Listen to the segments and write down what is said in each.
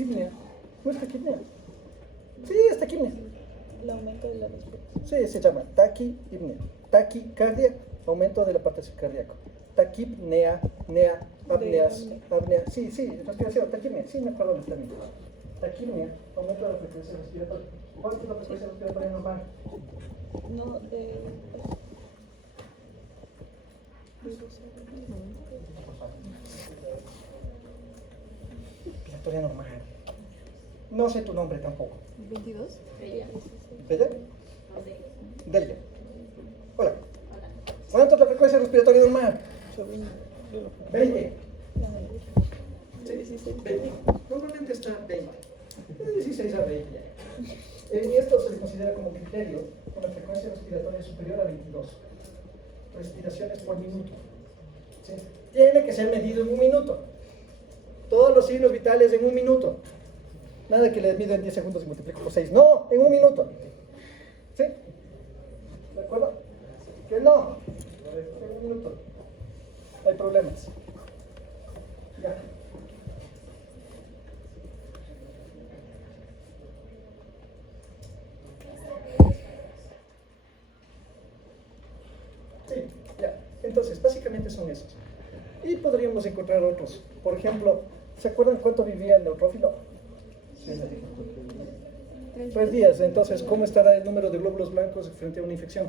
taquipnea. ¿No es taquipnea? Sí, es taquipnea. El aumento de la respiración. Sí, se llama taquipnea. Taquicardia, aumento de la parte cardíaca. Taquipnea, nea, apneas, apnea. Sí, respiración, taquipnea. Sí, me acuerdo del término. Taquipnea, aumento de la frecuencia respiratoria. ¿Cuál es la frecuencia respiratoria normal? No, Respiratoria normal. No sé tu nombre tampoco. 22. ¿Bella? Delia. Hola. ¿Cuánto es la frecuencia respiratoria normal? 20. Sí, 20. Normalmente está 20. De 16 a 20 ya. Y esto se le considera como criterio con la frecuencia respiratoria superior a 22 respiraciones por minuto. ¿Sí? Tiene que ser medido en un minuto. Todos los signos vitales en un minuto. Nada que le mido en 10 segundos y multiplico por 6. No, en un minuto. ¿Sí? ¿De acuerdo? Que no. En un minuto. Hay problemas. Ya. Sí, ya. Entonces, básicamente son esos. Y podríamos encontrar otros. Por ejemplo, ¿se acuerdan cuánto vivía el neutrófilo? Sí, 3 días. Entonces, ¿cómo estará el número de glóbulos blancos frente a una infección?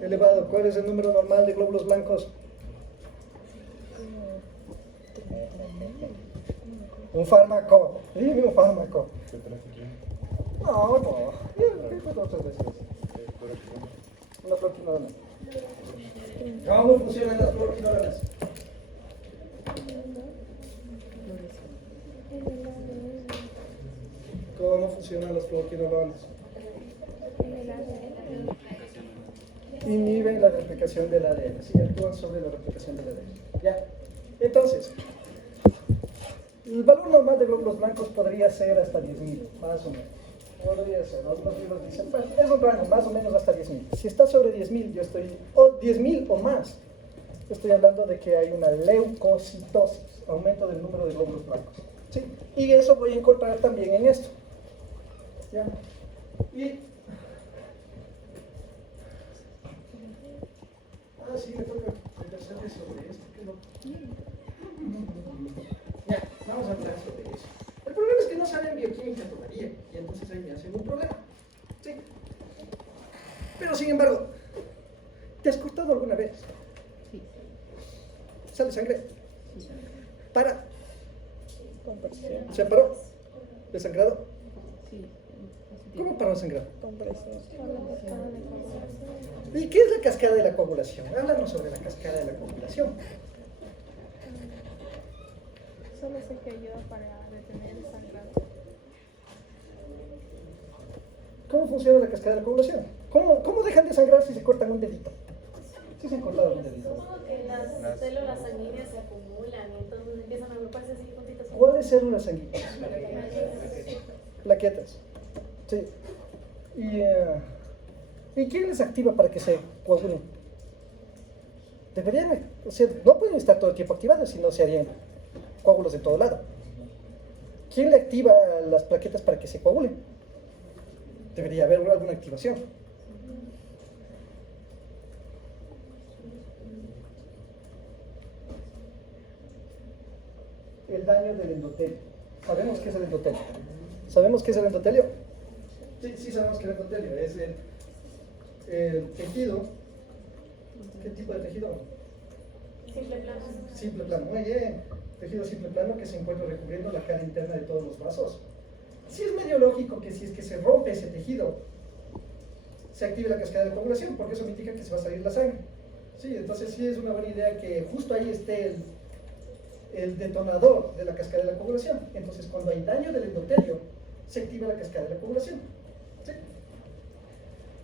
Elevado. ¿Cuál es el número normal de glóbulos blancos? Un fármaco. Dime un fármaco. No. ¿Qué otras veces? Una fluoquinolona. ¿Cómo funcionan las fluoquinolonas? ¿Cómo funcionan las fluoquinolonas? Inhiben la replicación del ADN, sí, actúan sobre la replicación del ADN. Ya. Entonces, el valor normal de glóbulos blancos podría ser hasta 10.000, más o menos. Podría ser, algunos libros dicen, bueno, es un rango, más o menos hasta 10.000. Si está sobre 10.000, yo estoy, o 10.000 o más, estoy hablando de que hay una leucocitosis, aumento del número de glóbulos blancos. ¿Sí? Y eso voy a encontrar también en esto. ¿Ya? Y sí, me toca conversarles sobre esto. Ya, vamos a hablar sobre eso. El problema es que no saben bioquímica todavía, y entonces ahí me hacen un problema. ¿Sí? Pero sin embargo, ¿te has cortado alguna vez? Sí. ¿Sale sangre? Sí. ¿Para? Compresión. ¿Se paró? ¿Desangrado? Sí. ¿Cómo paró sangrado? Compresión. ¿Y qué es la cascada de la coagulación? Háblanos sobre la cascada de la coagulación. Solo sé que ayuda para detener el sangrado. ¿Cómo funciona la cascada de la coagulación? ¿Cómo dejan de sangrar si se cortan un dedito? ¿Sí se han cortado un dedito? Supongo que las células sanguíneas se acumulan y entonces empiezan a agruparse así juntitos. ¿Cuáles células sanguíneas? Plaquetas. Sí. ¿Y quién les activa para que se coagulen? Deberían, o sea, no pueden estar todo el tiempo activados, si no se harían coágulos de todo lado. ¿Quién le activa las plaquetas para que se coagulen? Debería haber alguna activación. El daño del endotelio. ¿Sabemos qué es el endotelio? ¿Sabemos qué es el endotelio? Sí, sabemos que el endotelio es el tejido. ¿Qué tipo de tejido? Simple plano. Simple plano, muy bien. Tejido simple plano que se encuentra recubriendo la cara interna de todos los vasos. Sí es medio lógico que si es que se rompe ese tejido, se active la cascada de coagulación, porque eso indica que se va a salir la sangre. Sí, entonces sí es una buena idea que justo ahí esté el detonador de la cascada de la coagulación. Entonces cuando hay daño del endotelio, se activa la cascada de la coagulación. ¿Sí?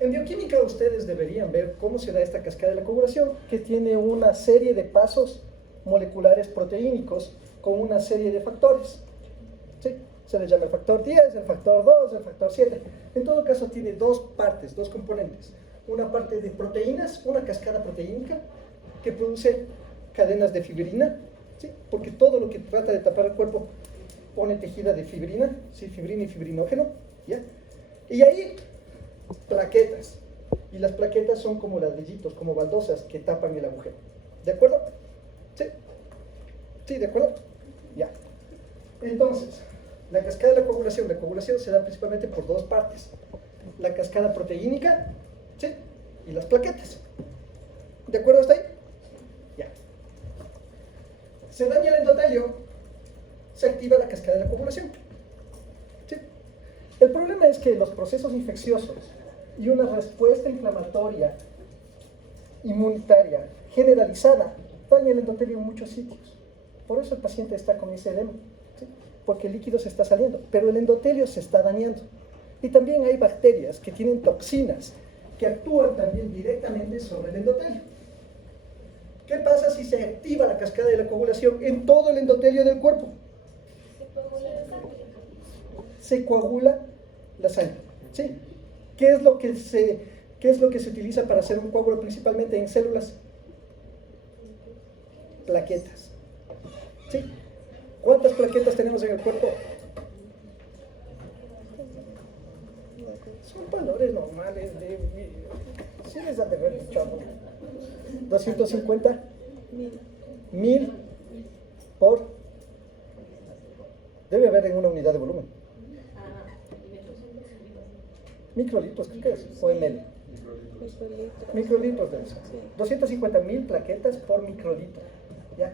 En bioquímica ustedes deberían ver cómo se da esta cascada de la coagulación, que tiene una serie de pasos moleculares proteínicos con una serie de factores. ¿Sí? Se le llama el factor 10, el factor 2, el factor 7. En todo caso tiene dos partes, dos componentes. Una parte de proteínas, una cascada proteínica que produce cadenas de fibrina, ¿sí? Porque todo lo que trata de tapar el cuerpo pone tejida de fibrina, ¿sí? Fibrina y fibrinógeno, ¿ya? Y ahí, plaquetas. Y las plaquetas son como ladrillitos, como baldosas que tapan el agujero. ¿De acuerdo? ¿Sí? ¿Sí, de acuerdo? Ya. Entonces, la cascada de la coagulación se da principalmente por dos partes. La cascada proteínica, ¿sí? Y las plaquetas. ¿De acuerdo hasta ahí? Ya. Se daña el endotelio, se activa la cascada de la coagulación. ¿Sí? El problema es que los procesos infecciosos y una respuesta inflamatoria inmunitaria generalizada daña el endotelio en muchos sitios. Por eso el paciente está con ese edema, ¿sí? Porque el líquido se está saliendo, pero el endotelio se está dañando. Y también hay bacterias que tienen toxinas que actúan también directamente sobre el endotelio. ¿Qué pasa si se activa la cascada de la coagulación en todo el endotelio del cuerpo? Se coagula la sangre, ¿sí? ¿Qué es lo que se utiliza para hacer un coágulo principalmente en células? Plaquetas, ¿sí? ¿Cuántas plaquetas tenemos en el cuerpo? Son valores normales de... Sí les da de ver, chavo. 250 1000 por... Debe haber en una unidad de volumen. Microlitros, ¿qué es? O ml. Microlitros debe ser. 250.000 plaquetas por microlitro. ¿Ya?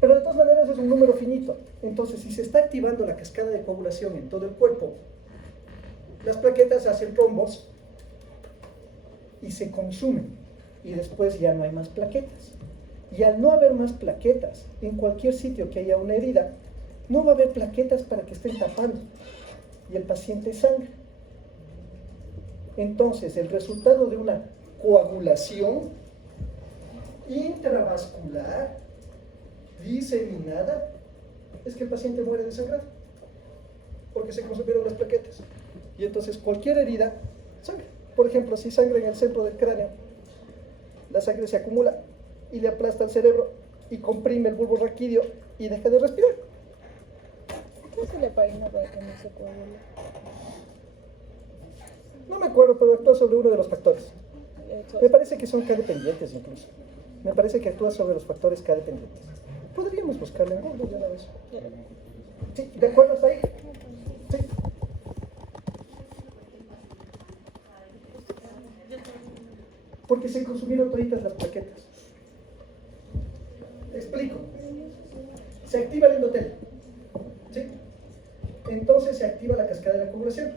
Pero de todas maneras es un número finito. Entonces, si se está activando la cascada de coagulación en todo el cuerpo, las plaquetas hacen trombos y se consumen. Y después ya no hay más plaquetas. Y al no haber más plaquetas, en cualquier sitio que haya una herida, no va a haber plaquetas para que estén tapando. Y el paciente sangra. Entonces, el resultado de una coagulación intravascular diseminada es que el paciente muere desangrado porque se consumieron las plaquetas. Y entonces cualquier herida sangra. Por ejemplo, si sangra en el centro del cráneo, la sangre se acumula y le aplasta el cerebro y comprime el bulbo raquídeo y deja de respirar. ¿Qué es la heparina para que no se coagule? No me acuerdo, pero actúa sobre uno de los factores. Me parece que son K-dependientes incluso. Me parece que actúa sobre los factores K-dependientes. Podríamos buscarlo en Google de una vez. ¿Sí? ¿De acuerdo hasta ahí? Sí. Porque se consumieron toditas las plaquetas. Te explico. Se activa el endotelio, ¿sí? Entonces se activa la cascada de la coagulación.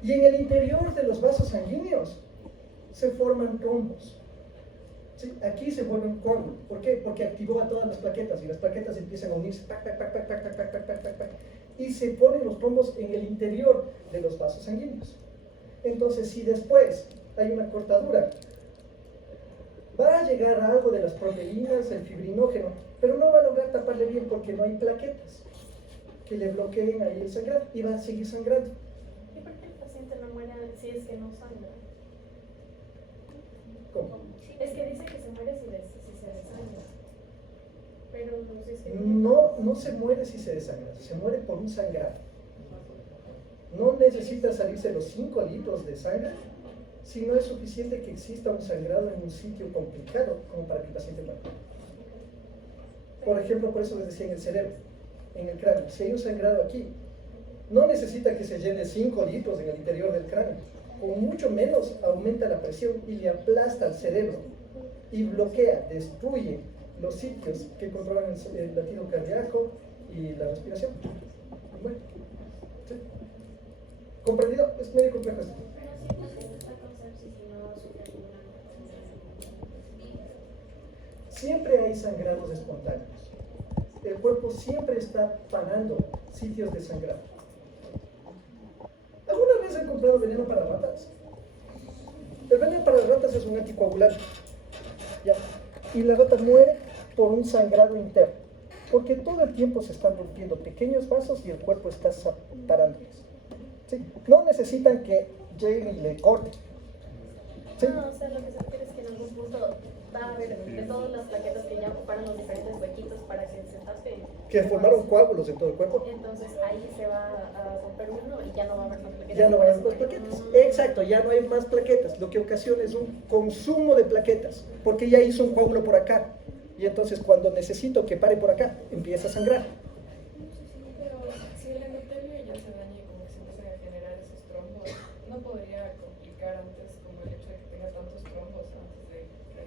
Y en el interior de los vasos sanguíneos se forman trombos. ¿Sí? Aquí se vuelve un coágulo. ¿Por qué? Porque activó a todas las plaquetas y las plaquetas empiezan a unirse y se ponen los trombos en el interior de los vasos sanguíneos. Entonces, si después hay una cortadura, va a llegar algo de las proteínas, el fibrinógeno, pero no va a lograr taparle bien porque no hay plaquetas que le bloqueen ahí el sangrado y va a seguir sangrando. ¿Y por qué el paciente no muere si es que no sangra? ¿Cómo? Es que dice que se muere si se desangra. Pero no sé si... No se muere si se desangra, se muere por un sangrado. No necesita salirse los 5 litros de sangre, si no es suficiente que exista un sangrado en un sitio complicado como para que el paciente muera. Por ejemplo, por eso les decía en el cerebro, en el cráneo, si hay un sangrado aquí, no necesita que se llene 5 litros en el interior del cráneo. Con mucho menos aumenta la presión y le aplasta al cerebro y bloquea, destruye los sitios que controlan el latido cardíaco y la respiración. Bueno, ¿sí? ¿Comprendido? Es medio complejo esto. Siempre hay sangrados espontáneos. El cuerpo siempre está parando sitios de sangrado. ¿Alguna vez han comprado veneno para ratas? El veneno para ratas es un anticoagulante. ¿Ya? Y la rata muere por un sangrado interno, porque todo el tiempo se están rompiendo pequeños vasos y el cuerpo está parándolos. ¿Sí? No necesitan que lleguen y le corten. ¿Sí? No, o sea, lo que se refiere es que en algún punto va a haber de todas las plaquetas que ya ocuparon los diferentes huequitos para recién se tape. Que formaron coágulos en todo el cuerpo. Entonces ahí se va a romper uno y ya no va a haber más plaquetas. Ya no van a haber más plaquetas. Exacto, ya no hay más plaquetas. Lo que ocasiona es un consumo de plaquetas, porque ya hizo un coágulo por acá. Y entonces cuando necesito que pare por acá, empieza a sangrar. Pero si el endotelio ya se daña y como que se empiezan a generar esos trombos, ¿no podría complicar antes como el hecho de que tenga tantos trombos antes de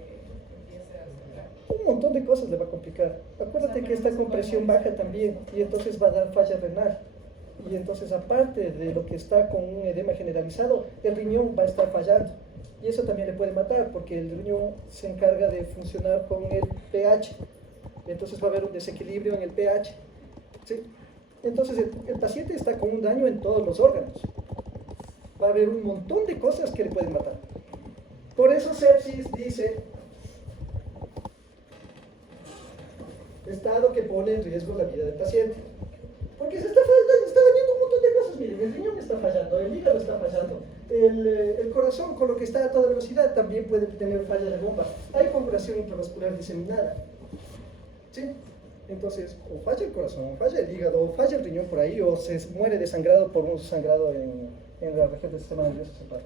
que empiece a sangrar? Un montón de cosas le va a complicar. Acuérdate que está con presión baja también y entonces va a dar falla renal. Y entonces aparte de lo que está con un edema generalizado, el riñón va a estar fallando. Y eso también le puede matar porque el riñón se encarga de funcionar con el pH. Entonces va a haber un desequilibrio en el pH. ¿Sí? Entonces el paciente está con un daño en todos los órganos. Va a haber un montón de cosas que le pueden matar. Por eso sepsis dice estado que pone en riesgo la vida del paciente. Porque se está dañando un montón de cosas. Miren, el riñón está fallando, el hígado está fallando, el corazón con lo que está a toda velocidad también puede tener falla de bomba. Hay coagulación intravascular diseminada. ¿Sí? Entonces, o falla el corazón, o falla el hígado, o falla el riñón por ahí, o se muere desangrado por un sangrado en la región del sistema nervioso central.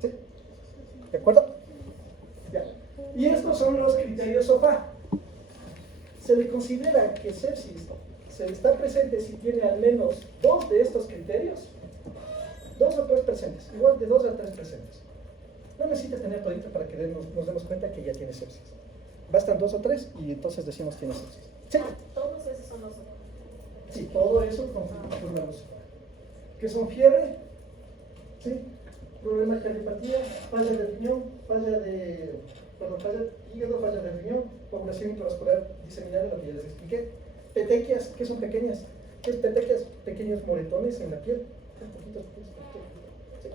¿Sí? ¿De acuerdo? Ya. Y estos son los criterios SOFA. Se le considera que sepsis se está presente si tiene al menos 2 de estos criterios, 2 o 3 presentes, igual de 2 a 3 presentes. No necesita tener todito para que nos demos cuenta que ya tiene sepsis. Bastan 2 o 3 y entonces decimos tiene sepsis. ¿Sí? Todos esos son los. Sí, todo eso confirma los. Que son fiebre, ¿sí? Problemas de cardiopatía, falla de riñón, falla de hígado, falla de riñón, coagulación intravascular diseminada, lo que ya les expliqué. Petequias, ¿qué son pequeñas? ¿Qué es petequias? Pequeños moretones en la piel. Sí.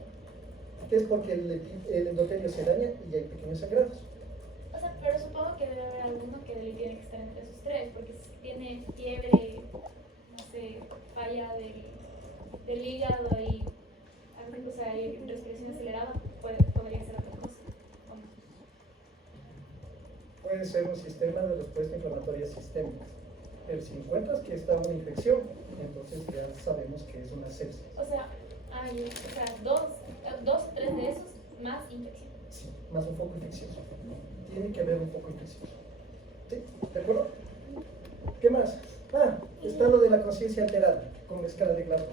¿Qué es? Porque el endotelio se daña y hay pequeños sangrados. O sea, pero supongo que debe haber alguno que tiene que estar entre esos tres, porque si tiene fiebre, no sé, falla del hígado y o sea, hay respiración acelerada, podría ser otra cosa. ¿O no? Puede ser un sistema de respuesta inflamatoria sistémica. Pero si encuentras que está una infección, entonces ya sabemos que es una sepsis. O sea, dos o tres de esos más infección. Sí, más un foco infeccioso. Tiene que haber un foco infeccioso. ¿Sí? ¿De acuerdo? ¿Qué más? Está lo de la conciencia alterada con la escala de Glasgow.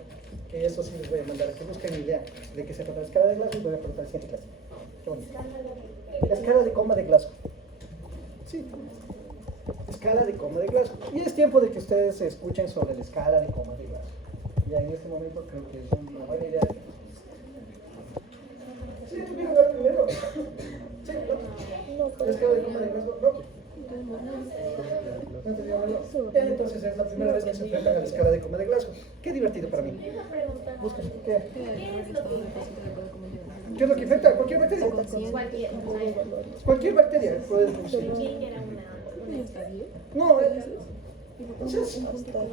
Que eso sí les voy a mandar, que busquen mi idea de que se trata la escala de Glasgow y voy a preguntar la siguiente clase. Qué bonito. La escala de coma de Glasgow. Sí. Escala de coma de Glasgow. Y es tiempo de que ustedes escuchen sobre la escala de coma de Glasgow. Ya en este momento creo que es una buena idea. Sí, primero. Sí, ¿no? La escala de coma de Glasgow, ¿no? ¿No entendió, Manuel? Entonces es la primera vez que se enfrentan a la escala de coma de Glasgow. Qué divertido para mí. Una pregunta. Busquen, ¿qué? ¿Qué es lo que ¿Qué es lo que infecta? Cualquier bacteria. cualquier? Cualquier bacteria puede producir. ¿Quién era una? No, o sea,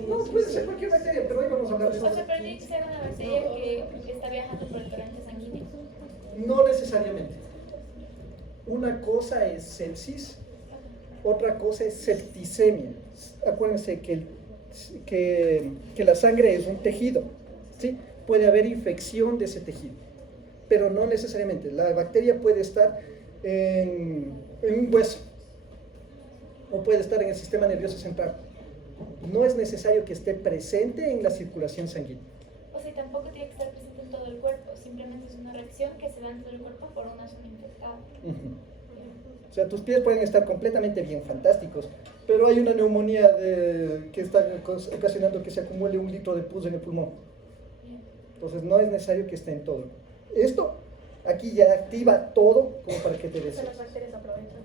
no puede ser cualquier bacteria, pero hoy vamos a hablar de eso. O sea, pero tiene que ser una bacteria que está viajando por el torrente sanguíneo. No necesariamente. Una cosa es sepsis, otra cosa es septicemia. Acuérdense que la sangre es un tejido, ¿sí? Puede haber infección de ese tejido, pero no necesariamente. La bacteria puede estar en un hueso o puede estar en el sistema nervioso central. No es necesario que esté presente en la circulación sanguínea. O sea, tampoco tiene que estar presente en todo el cuerpo, simplemente es una reacción que se da en todo el cuerpo por una zona infectada. O sea, tus pies pueden estar completamente bien, fantásticos, pero hay una neumonía que está ocasionando que se acumule 1 litro de pus en el pulmón. Entonces no es necesario que esté en todo. Esto aquí ya activa todo como para que te des. Las bacterias aprovechan.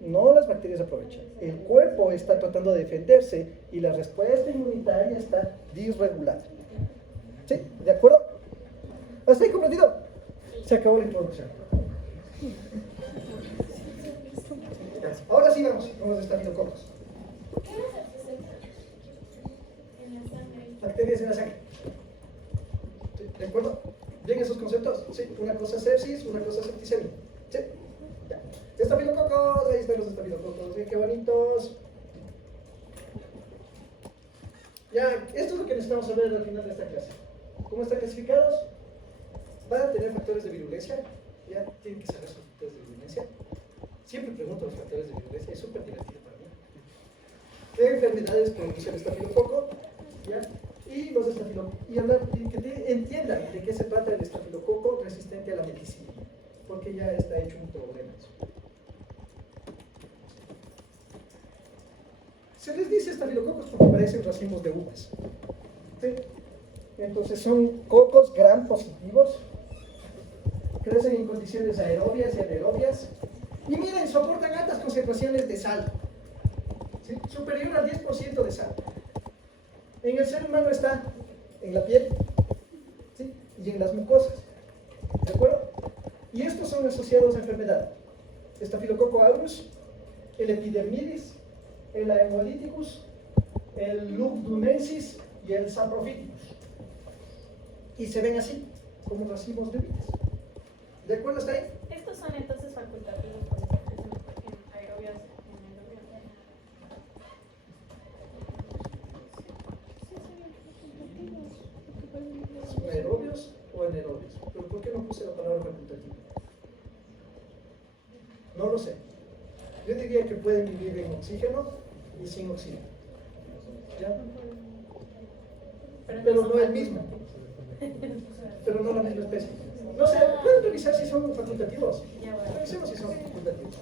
No las bacterias aprovechan. El cuerpo está tratando de defenderse y la respuesta inmunitaria está disregulada. ¿Sí? ¿De acuerdo? ¿Hasta ahí comprendido? Se acabó la introducción. Ahora sí vamos a estafilococos. Bacterias en la sangre. ¿Sí? ¿De acuerdo? ¿Bien esos conceptos? Sí. Una cosa es sepsis, una cosa es septicemia. ¿Sí? Ya. Estafilococos, ahí están los estafilococos. ¿Sí? Qué bonitos. Ya, esto es lo que necesitamos saber al final de esta clase. ¿Cómo están clasificados? Van a tener factores de virulencia. Ya tienen que saber sus factores de virulencia. Siempre pregunto los factores de virulencia, es súper divertido para mí. ¿Qué enfermedades produce el estafilococo? ¿Ya? Y los estafilococos. Y que entiendan de qué se trata el estafilococo resistente a la meticilina. Porque ya está hecho un problema. Se les dice estafilococos porque parecen racimos de uvas. ¿Sí? Entonces son cocos gram positivos, crecen en condiciones aerobias y anaerobias, y miren, soportan altas concentraciones de sal, ¿sí? Superior al 10% de sal. En el ser humano está en la piel, ¿sí? Y en las mucosas, ¿de acuerdo? Y estos son asociados a enfermedad: Staphylococcus aureus, el epidermidis, el Haemolyticus, el Lugdunensis y el Saprophyticus. Y se ven así, como racimos de uvas. ¿De acuerdo hasta ahí? Estos son entonces facultativos por ejemplo, en aerobias, en endocrinas. ¿Son aerobios o anaerobios? ¿Pero por qué no puse la palabra facultativa? No lo sé. Yo diría que pueden vivir en oxígeno y sin oxígeno. ¿Ya? Pero no el mismo. Pero no la misma especie. No sé, pueden revisar si son facultativos. Revisemos si son facultativos.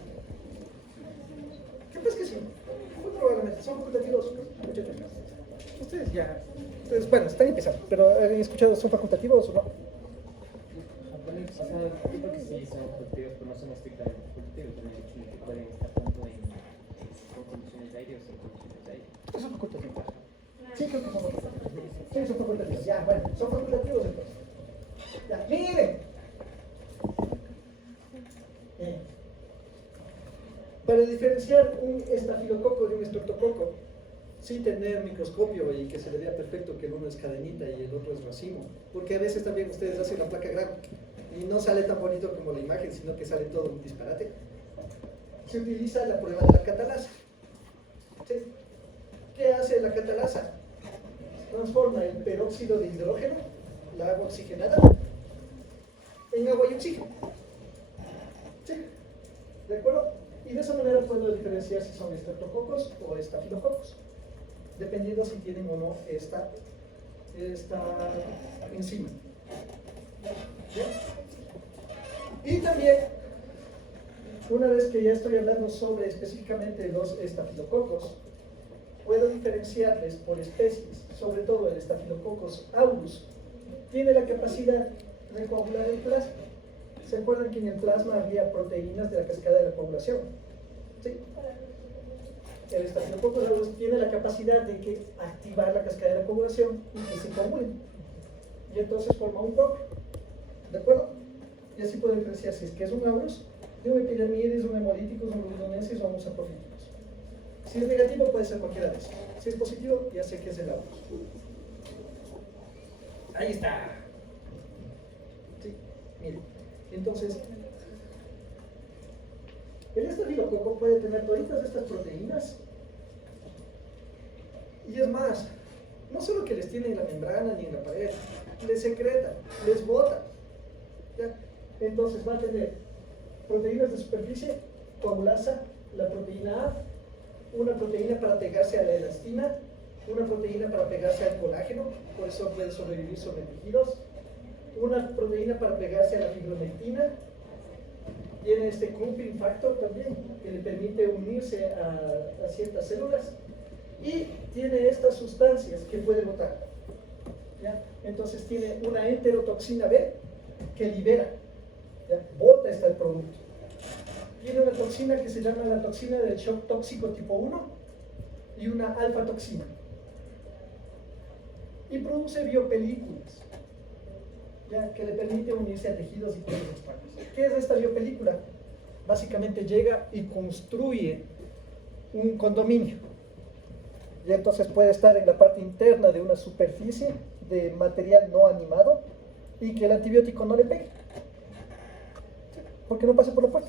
¿Qué pasa que sí? Muy probablemente son facultativos. Ustedes ya. Ustedes, bueno, están empezando, pero ¿han escuchado son facultativos o no? Yo creo que sí son facultativos, pero no son estrictamente facultativos. También el hecho de que pueden estar tanto con condiciones de aire o sin condiciones de aire. Son facultativos. Sí, creo que son facultativos. Sí, son facultativos. Ya, bueno, son facultativos entonces. Ya, miren. Para diferenciar un estafilococo de un estreptococo, sin tener microscopio y que se le vea perfecto que el uno es cadenita y el otro es racimo, porque a veces también ustedes hacen la placa gráfica y no sale tan bonito como la imagen, sino que sale todo un disparate, se utiliza la prueba de la catalasa. ¿Sí? ¿Qué hace la catalasa? Transforma el peróxido de hidrógeno, la agua oxigenada, en agua y oxígeno. ¿Sí? ¿De acuerdo? Y de esa manera puedo diferenciar si son estreptococos o estafilococos, dependiendo si tienen o no esta enzima. ¿Bien? Y también, una vez que ya estoy hablando sobre específicamente los estafilococos, puedo diferenciarles por especies, sobre todo el Staphylococcus aureus, tiene la capacidad de coagular el plasma. ¿Se acuerdan que en el plasma había proteínas de la cascada de la coagulación? ¿Sí? El Staphylococcus aureus tiene la capacidad de activar la cascada de la coagulación y que se coagulen. Y entonces forma un coque. ¿De acuerdo? Y así puedo diferenciar si es que es un aureus, de un epidermidis, un hemolíticus, un lugdunensis o un saprophyticus. Si es negativo puede ser cualquiera de esos. Si es positivo, ya sé que es el aureus. Ahí está. Sí, miren. Entonces, el estafilococo puede tener todas estas proteínas. Y es más, no solo que les tiene en la membrana ni en la pared, les secreta, les bota. ¿Ya? Entonces va a tener proteínas de superficie, coagulasa, la proteína A, una proteína para pegarse a la elastina, una proteína para pegarse al colágeno, por eso puede sobrevivir sobre tejidos, una proteína para pegarse a la fibronectina, tiene este clumping factor también, que le permite unirse a ciertas células, y tiene estas sustancias que puede botar. ¿Ya? Entonces tiene una enterotoxina B que libera, ¿ya? Bota este producto. Tiene una toxina que se llama la toxina del shock tóxico tipo 1 y una alfa toxina. Y produce biopelículas, ¿ya? Que le permite unirse a tejidos y tejidos extraños. ¿Qué es esta biopelícula? Básicamente llega y construye un condominio. Y entonces puede estar en la parte interna de una superficie de material no animado y que el antibiótico no le pegue, porque no pasa por la puerta.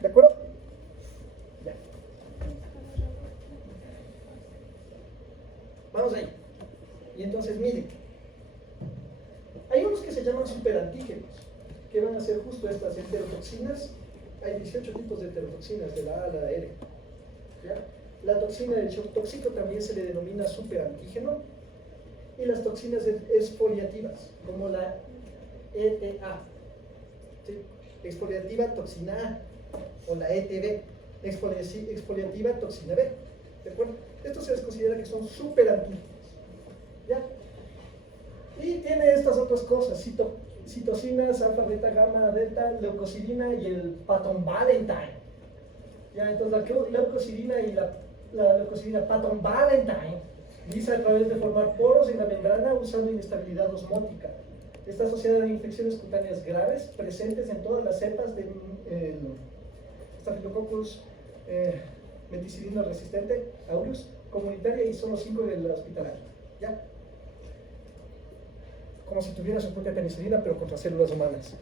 ¿De acuerdo? Ya. Vamos ahí. Y entonces, miren, hay unos que se llaman superantígenos, que van a ser justo estas enterotoxinas. Hay 18 tipos de enterotoxinas, de la A a la R. ¿Ya? La toxina del shock tóxico también se le denomina superantígeno. Y las toxinas exfoliativas, como la ETA, ¿sí? Exfoliativa toxina A, o la ETB, exfoliativa toxina B. ¿De acuerdo? Esto se les considera que son superantígenos. ¿Ya? Y tiene estas otras cosas, citocinas, alfa, beta, gamma, delta, leucocidina y el pattern Valentine. ¿Ya? Entonces la leucocidina y la leucocidina pattern Valentine lisa a través de formar poros en la membrana usando inestabilidad osmótica. Está asociada a infecciones cutáneas graves presentes en todas las cepas de Staphylococcus meticilina resistente, aureus, comunitaria y solo 5 de la hospitalaria. ¿Ya? Como si tuviera su propia penicilina, pero contra células humanas.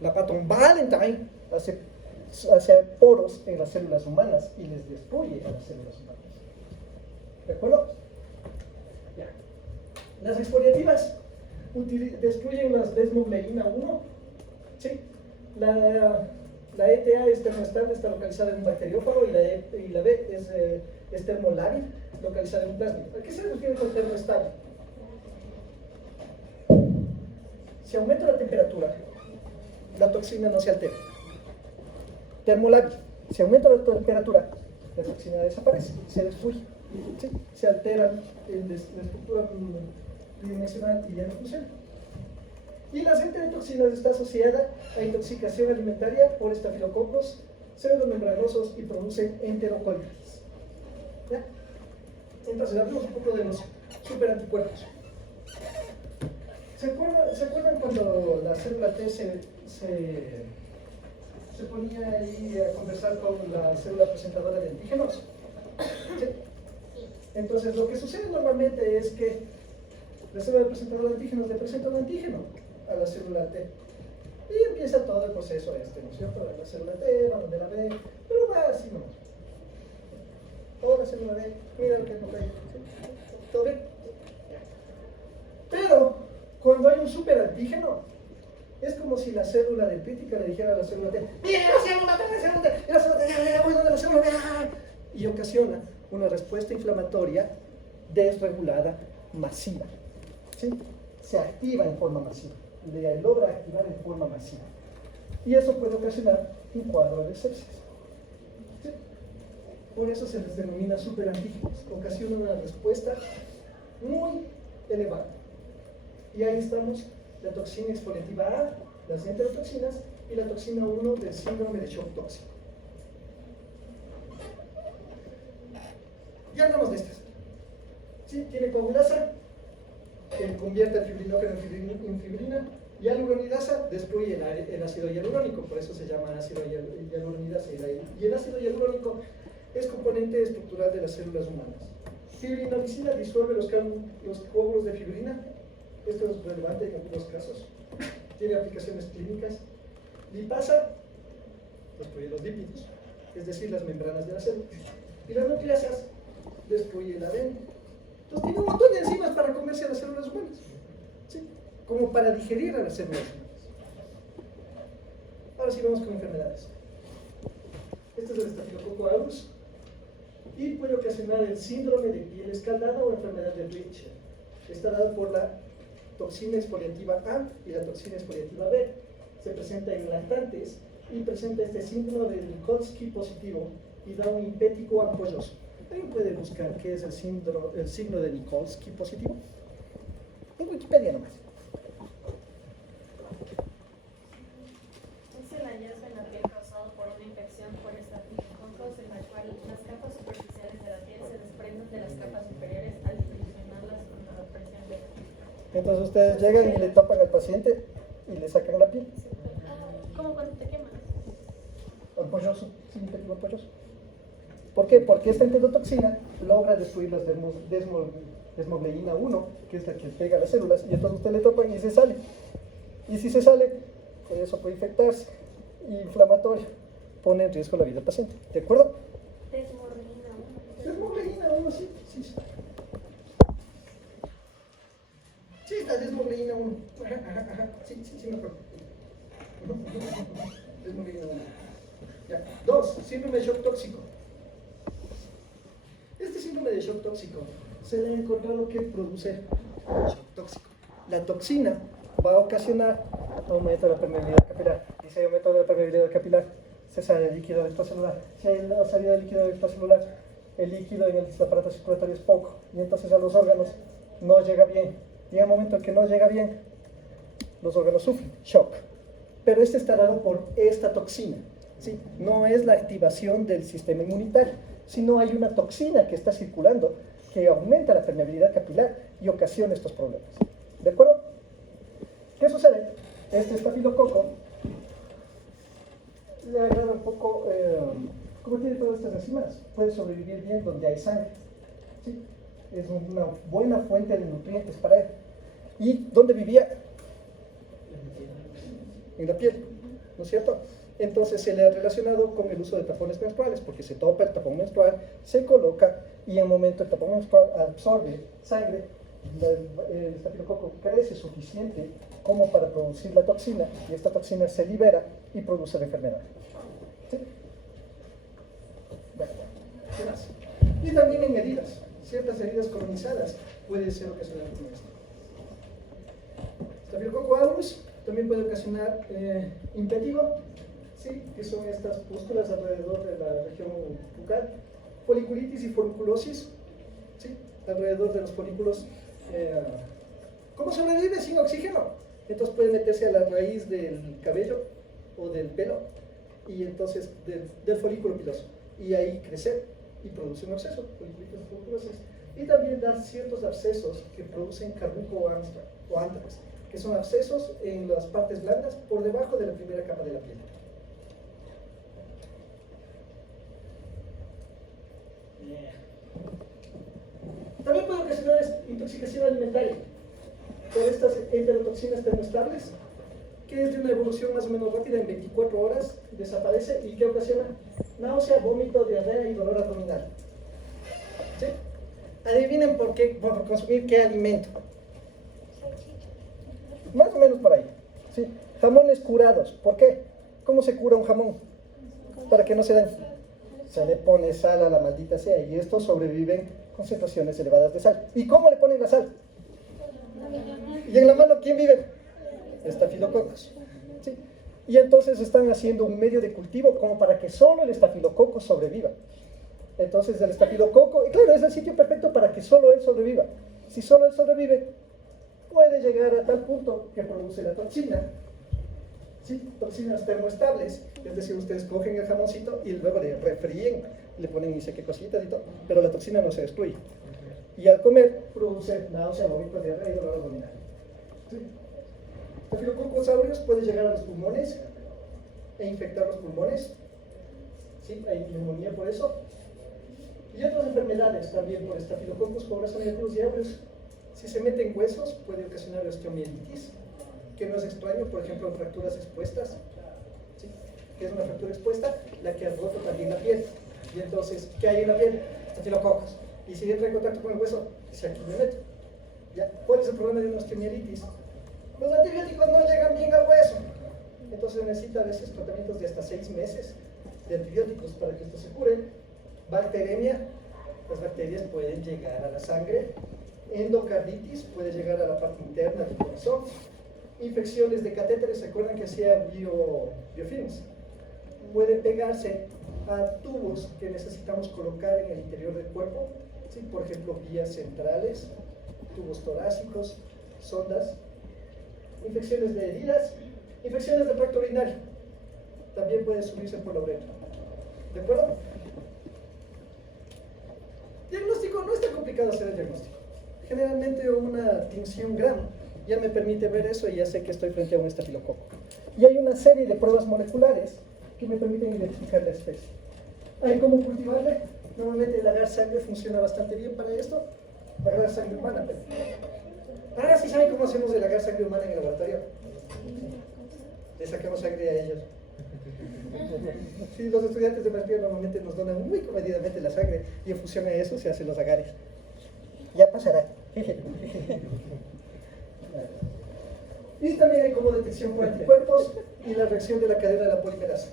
La pattern Valentine hace poros en las células humanas y les destruye a las células humanas. ¿De acuerdo? Ya. Las exfoliativas destruyen las desmogleína 1. ¿Sí? La ETA es termoestable, está localizada en un bacteriófago, y la B es termolábil, localizada en un plásmido. ¿A qué se refiere con termoestable? Si aumenta la temperatura, la toxina no se altera. Termolábil. Si aumenta la temperatura, la toxina desaparece, se destruye. ¿Sí? Se altera la estructura tridimensional y ya no funciona. Y la enterotoxinas está asociada a intoxicación alimentaria por estafilococos pseudomembranosos y producen enterocolitis. ¿Ya? Entonces, hablemos un poco de los superanticuerpos. ¿Se acuerdan cuando la célula T se ponía ahí a conversar con la célula presentadora de antígenos? ¿Sí? Entonces, lo que sucede normalmente es que la célula presentadora de antígenos le presenta un antígeno a la célula T. Y empieza todo el proceso ¿no es cierto? La célula T, va donde la B, pero va así nomás. Oh, la célula B, mira lo que nos trae. ¿Todo bien? Pero, cuando hay un superantígeno, es como si la célula dendrítica le dijera a la célula T, ¡mira la célula T, la célula T, la célula T, voy donde la célula T! Y ocasiona una respuesta inflamatoria desregulada masiva. ¿Sí? Se activa en forma masiva, logra activar en forma masiva. Y eso puede ocasionar un cuadro de sepsis. ¿Sí? Por eso se les denomina superantígenos. Ocasiona una respuesta muy elevada. Y ahí estamos, la toxina exfoliativa A, las enterotoxinas y la toxina 1 del síndrome de shock tóxico. Ya hablamos de estas. ¿Sí? Tiene coagulasa, que convierte el fibrinógeno en fibrina, y aluronidasa destruye el ácido hialurónico, por eso se llama ácido hialuronidasa. Y el ácido hialurónico es componente estructural de las células humanas. Fibrinolicina disuelve los coágulos de fibrina. Esto es relevante en algunos casos. Tiene aplicaciones clínicas. Lipasa destruye los lípidos, es decir, las membranas de la célula. Y las nucleasas destruye el ADN. Entonces tiene un montón de enzimas para comerse a las células humanas, ¿sí? Como para digerir a las células humanas. Ahora sí vamos con enfermedades. Este es el Staphylococcus aureus y puede ocasionar el síndrome de piel escaldada o enfermedad de Richter. Está dado por la toxina exfoliativa A y la toxina exfoliativa B. Se presenta en lactantes y presenta este síndrome de Nikolsky positivo y da un impético ampolloso. ¿Alguien puede buscar qué es el signo de Nikolsky positivo? En Wikipedia nomás. Es el hallazgo en la piel causado por una infección por estafilococos en la cual las capas superficiales de la piel se desprenden de las capas superiores al colisionarlas con la presión de la piel. Entonces ustedes llegan y le tapan al paciente y le sacan la piel. ¿Cómo cuando te quemas? Ampolloso, sí, impético ampolloso. ¿Por qué? Porque esta enterotoxina logra destruir las desmogleína 1, que es la que pega a las células, y entonces usted le topan y se sale. Y si se sale, eso puede infectarse. Inflamatorio, pone en riesgo la vida del paciente. ¿De acuerdo? Desmogleína 1. Desmogleína 1, sí. tóxico. Este síndrome de shock tóxico se le ha encontrado que produce shock tóxico. La toxina va a ocasionar aumento de la permeabilidad capilar. Y si hay aumento de la permeabilidad capilar, se sale el líquido extracelular. Si hay una salida de líquido extracelular, el líquido en el aparato circulatorio es poco. Y entonces a los órganos no llega bien. Y en el momento en que no llega bien, los órganos sufren shock. Pero este está dado por esta toxina, ¿sí? No es la activación del sistema inmunitario, sino hay una toxina que está circulando que aumenta la permeabilidad capilar y ocasiona estos problemas. ¿De acuerdo? ¿Qué sucede? Este estafilococo le agrada un poco, como tiene todas estas enzimas, puede sobrevivir bien donde hay sangre, ¿sí? Es una buena fuente de nutrientes para él. ¿Y dónde vivía? En la piel, ¿no es cierto? Entonces se le ha relacionado con el uso de tapones menstruales, porque se topa el tapón menstrual, se coloca y en el momento el tapón menstrual absorbe sangre, el estafilococo crece suficiente como para producir la toxina y esta toxina se libera y produce la enfermedad. ¿Sí? Bueno, ¿qué más? Y también en heridas, ciertas heridas colonizadas puede ser ocasional con esto. Staphylococcus aureus también puede ocasionar impetigo, ¿sí? Que son estas pústulas alrededor de la región bucal, foliculitis y foliculosis, ¿sí? Alrededor de los folículos. ¿Cómo sobrevive sin oxígeno? Entonces puede meterse a la raíz del cabello o del pelo y entonces del folículo piloso y ahí crecer y producir un absceso, foliculitis y foliculosis. Y también dar ciertos abscesos que producen carbuco o antrax, que son abscesos en las partes blandas por debajo de la primera capa de la piel. También puede ocasionar intoxicación alimentaria por estas enterotoxinas termoestables, que es de una evolución más o menos rápida, en 24 horas desaparece y que ocasiona náusea, vómito, diarrea y dolor abdominal. ¿Sí? Adivinen por qué, por consumir qué alimento. Más o menos por ahí. ¿Sí? Jamones curados. ¿Por qué? ¿Cómo se cura un jamón? Para que no se dañe. Se le pone sal a la maldita sea y estos sobreviven concentraciones elevadas de sal. ¿Y cómo le ponen la sal? ¿Y en la mano quién vive? Estafilococos. ¿Sí? Y entonces están haciendo un medio de cultivo como para que solo el estafilococo sobreviva. Entonces el estafilococo, y claro, es el sitio perfecto para que solo él sobreviva. Si solo él sobrevive, puede llegar a tal punto que produce la toxina, ¿sí? Toxinas termoestables, es decir, ustedes cogen el jamoncito y luego le refríen, le ponen ni sé qué cositas y todo, pero la toxina no se destruye. Y al comer produce náusea, vómito, diarrea y dolor abdominal. ¿Sí? Staphylococcus aureus puede llegar a los pulmones e infectar los pulmones. ¿Sí? Hay neumonía por eso. Y otras enfermedades también por Staphylococcus aureus y aureus. Si se mete en huesos puede ocasionar osteomielitis, que no es extraño, por ejemplo, en fracturas expuestas. ¿Sí? ¿Qué es una fractura expuesta? La que ha roto también la piel. Y entonces, ¿qué hay en la piel? Staphylococcus. Y si entra en contacto con el hueso, se aquí me meto. ¿Ya? ¿Cuál es el problema de una osteomielitis? Los antibióticos no llegan bien al hueso. Entonces necesita a veces tratamientos de hasta 6 meses de antibióticos para que esto se cure. Bacteremia, las bacterias pueden llegar a la sangre. Endocarditis puede llegar a la parte interna del corazón. Infecciones de catéteres, ¿se acuerdan que hacía biofilms? Puede pegarse a tubos que necesitamos colocar en el interior del cuerpo, ¿sí? Por ejemplo, vías centrales, tubos torácicos, sondas. Infecciones de heridas, infecciones del tracto urinario, también puede subirse por la uretra. ¿De acuerdo? Diagnóstico, no es tan complicado hacer el diagnóstico. Generalmente una tinción Gram ya me permite ver eso y ya sé que estoy frente a un estafilococo. Y hay una serie de pruebas moleculares que me permiten identificar la especie. ¿Hay cómo cultivarle? Normalmente el agar sangre funciona bastante bien para esto. Agar sangre humana, pero... Ahora sí saben cómo hacemos el agar sangre humana en el laboratorio. Le sacamos sangre a ellos. Sí, los estudiantes de maestría normalmente nos donan muy comedidamente la sangre y en función a eso se hacen los agares. Ya pasará. Y también hay como detección por anticuerpos y la reacción de la cadena de la polimerasa.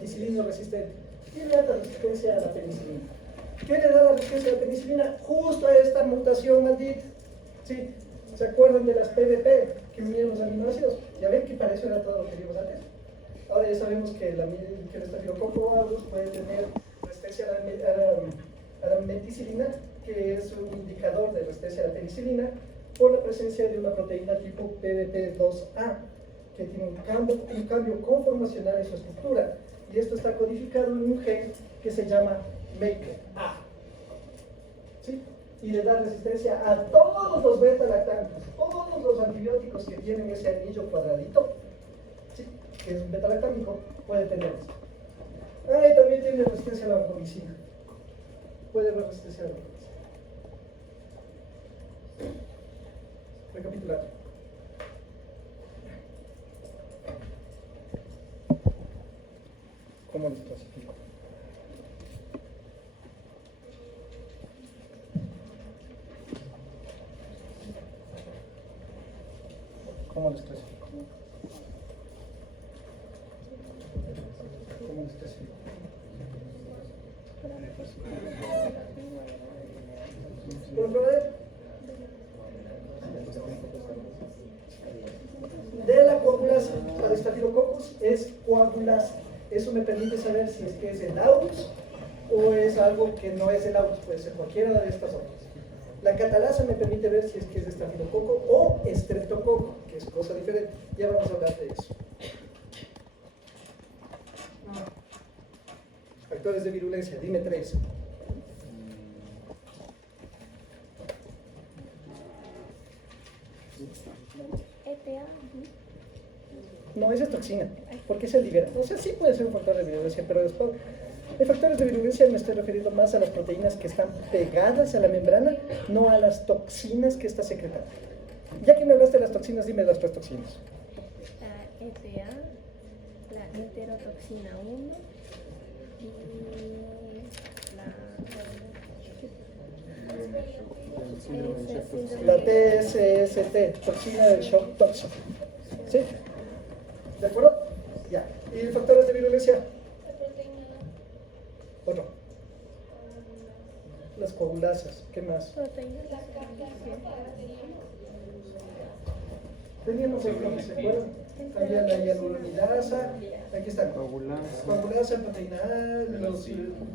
meticilino resistente. Tiene alta resistencia a la penicilina. ¿Qué le da la resistencia a la penicilina? Justo a esta mutación maldita. ¿Sí? ¿Se acuerdan de las PDP que unieron los aminoácidos? Ya ven que para eso era todo lo que vimos antes. Ahora ya sabemos que el estafilococo aureus puede tener resistencia a la meticilina, que es un indicador de resistencia a la penicilina, por la presencia de una proteína tipo PDP2A, que tiene un cambio conformacional en su estructura, y esto está codificado en un gen que se llama MECA. ¿Sí? Y le da resistencia a todos los beta-lactantes, todos los antibióticos que tienen ese anillo cuadradito, ¿sí? Que es un beta-lactámico, puede tener esto. Y también tiene resistencia a la vancomicina. Puede haber resistencia a la vancomicina. Recapitulando. ¿Cómo los clasifico? ¿Cómo los clasifico? ¿Cómo los clasifico? ¿Por favor? De la coagulasa para Staphylococcus es coagulasa. Eso me permite saber si es que es el aureus o es algo que no es el aureus, puede ser cualquiera de estas otras. La catalasa me permite ver si es que es de estafilococo o estreptococo, que es cosa diferente. Ya vamos a hablar de eso. Factores de virulencia, dime 3. ETA. No, esa es toxina, porque se libera. O sea, sí puede ser un factor de virulencia, pero después, de factores de virulencia me estoy refiriendo más a las proteínas que están pegadas a la membrana, no a las toxinas que está secretando. Ya que me hablaste de las toxinas, dime las 3 toxinas. La ETA, la enterotoxina 1 y La TSST, toxina del shock tóxico. ¿Sí? ¿De acuerdo? Ya. ¿Y factores de virulencia? La proteína Otro. Las coagulasas. ¿Qué más? proteína. la capa Teníamos el que se acuerdan. Había la hialuronidasa. Aquí está. Coagulasa, proteína A,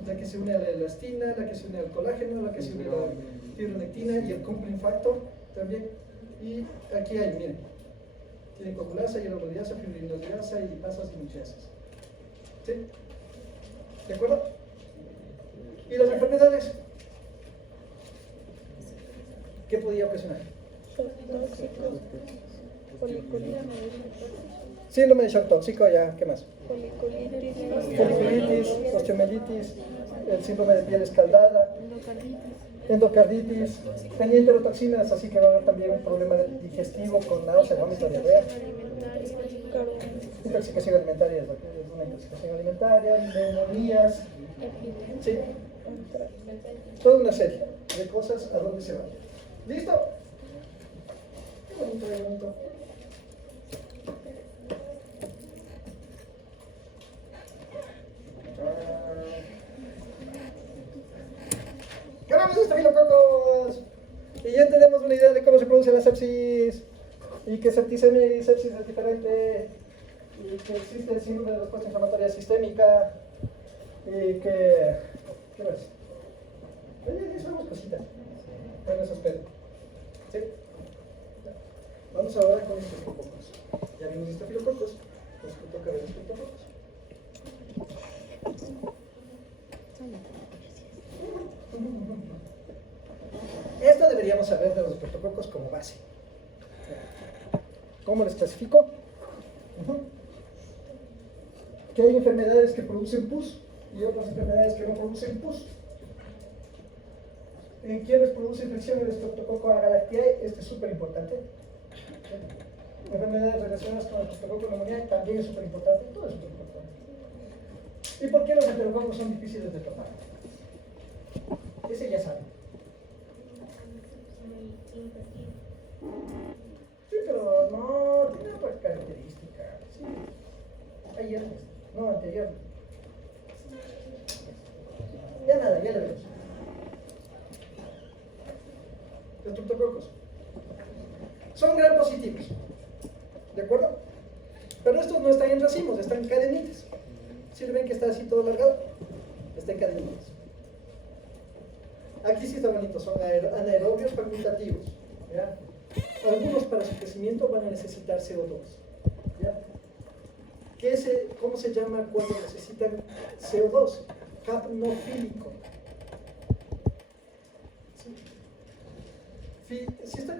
la que se une a la elastina, la que se une al colágeno, la que se une a la fibronectina y el complement factor también. Y aquí hay, miren. Tiene coagulasa, hialuronidasa, fibrinosidasa y lipasas y nucleasas. ¿Sí? ¿De acuerdo? ¿Y las enfermedades? ¿Qué podía ocasionar? Síndrome de shock tóxico, ya, ¿qué más? Foliculitis, osteomielitis, el síndrome de piel escaldada, endocarditis, tenía enterotoxinas, así que va a haber también un problema digestivo con náusea, vómito, diarrea. Intoxicación alimentaria, es una intoxicación alimentaria, neumonías, sí, toda una serie de cosas a dónde se van. ¿Listo? Qué bonito, qué bonito. ¡Ganamos estafilococos! Y ya tenemos una idea de cómo se produce la sepsis, y que septicemia y sepsis es diferente, y que existe el síndrome de respuesta inflamatoria sistémica, y que... ¿qué más? Ya sabemos cositas. Bueno, eso espero. ¿Sí? Vamos ahora con estafilococos. Ya vimos estafilococos, nos toca ver estafilococos. Esto deberíamos saber de los estreptococos como base. ¿Cómo les clasifico? Que hay enfermedades que producen pus y otras enfermedades que no producen pus. ¿En quiénes produce infección el estreptococo agalactiae? Este es súper importante. Enfermedades relacionadas con el estreptococo pneumoniae también es súper importante. Todo es súper importante. ¿Y por qué los enterococos son difíciles de tratar? Ese ya saben. Sí, pero no, tiene otra característica. Sí. Ayer, no, anterior. acuerdo? Pero estos no están en racimos, están en cadenitas. ¿Sí ven que está así todo largado? Está en cadenitas. Aquí sí está bonito, son anaerobios facultativos. ¿Ya? Algunos para su crecimiento van a necesitar CO2. ¿Ya? ¿Cómo se llama cuando necesitan CO2? Capnofílico. ¿Sí? ¿Sí está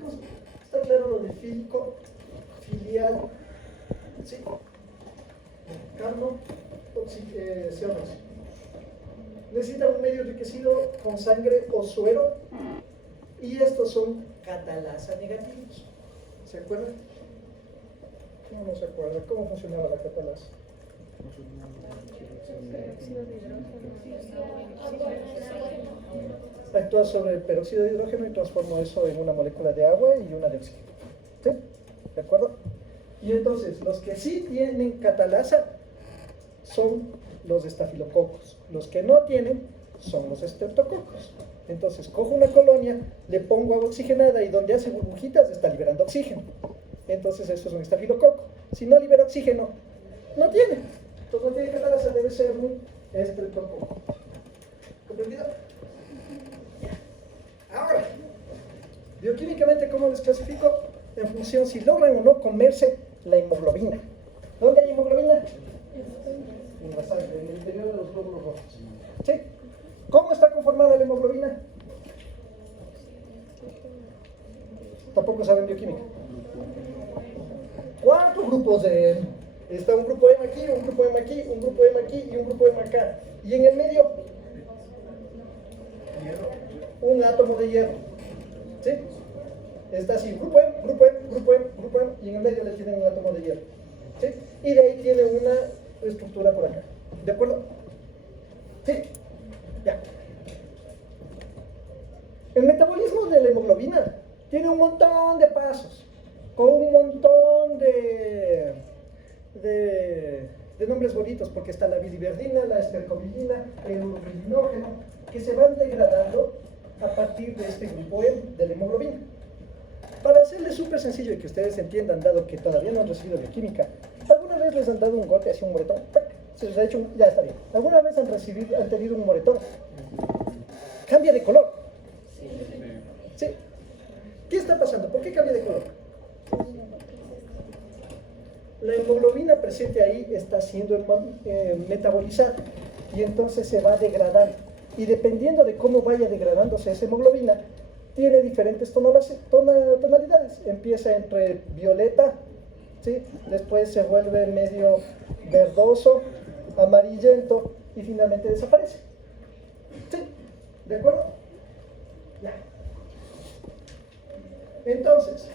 claro lo de fílico? Filial. ¿Sí? Carno, CO2. Necesitan un medio enriquecido con sangre o suero, y estos son catalasa negativos. ¿Se acuerdan? No se acuerda. ¿Cómo funcionaba la catalasa? Actúa sobre el peróxido de hidrógeno y transforma eso en una molécula de agua y una de oxígeno. ¿Sí? ¿De acuerdo? Y entonces, los que sí tienen catalasa son los estafilococos. Los que no tienen son los estreptococos. Entonces, cojo una colonia, le pongo agua oxigenada y donde hace burbujitas está liberando oxígeno. Entonces, eso es un estafilococo. Si no libera oxígeno, no tiene. Entonces, no tiene catalasa, debe ser un estreptococo. ¿Comprendido? Ahora, bioquímicamente, ¿cómo les clasifico? En función si logran o no comerse la hemoglobina. ¿Dónde hay hemoglobina? En la sangre, en el interior de los glóbulos rojos. ¿Sí? ¿Cómo está conformada la hemoglobina? Tampoco saben bioquímica. 4 grupos de M. Está un grupo M aquí, un grupo M aquí, un grupo M aquí y un grupo M acá. Y en el medio, un átomo de hierro. ¿Sí? Está así, grupo M, grupo M, grupo M, grupo M, y en el medio le tienen un átomo de hierro. ¿Sí? Y de ahí tiene una estructura por acá. ¿De acuerdo? ¿Sí? Ya. El metabolismo de la hemoglobina tiene un montón de pasos, con un montón de nombres bonitos, porque está la biliverdina, la estercobilina, el urobilinógeno, que se van degradando a partir de este grupo M de la hemoglobina. Para hacerles súper sencillo y que ustedes entiendan, dado que todavía no han recibido bioquímica, ¿alguna vez les han dado un golpe, así un moretón? Se les ha hecho ya está bien. ¿Alguna vez han tenido un moretón? Cambia de color. ¿Sí? ¿Qué está pasando? ¿Por qué cambia de color? La hemoglobina presente ahí está siendo metabolizada y entonces se va degradando. Y dependiendo de cómo vaya degradándose esa hemoglobina, tiene diferentes tonalidades. Empieza entre violeta, ¿sí? Después se vuelve medio verdoso, amarillento y finalmente desaparece. ¿Sí? ¿De acuerdo? Ya. Entonces,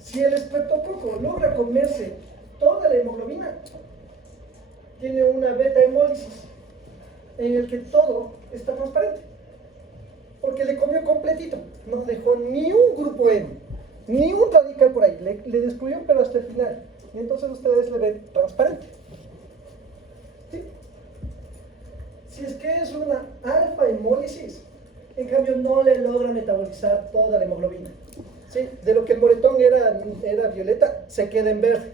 si el estreptococo logra comerse toda la hemoglobina, tiene una beta hemólisis en el que todo está transparente, porque le comió completito, no dejó ni un grupo M, ni un radical por ahí, le destruyó, pero hasta el final, y entonces ustedes le ven transparente. ¿Sí? Si es que es una alfa hemólisis, en cambio no le logra metabolizar toda la hemoglobina. ¿Sí? De lo que el moretón era violeta, se queda en verde.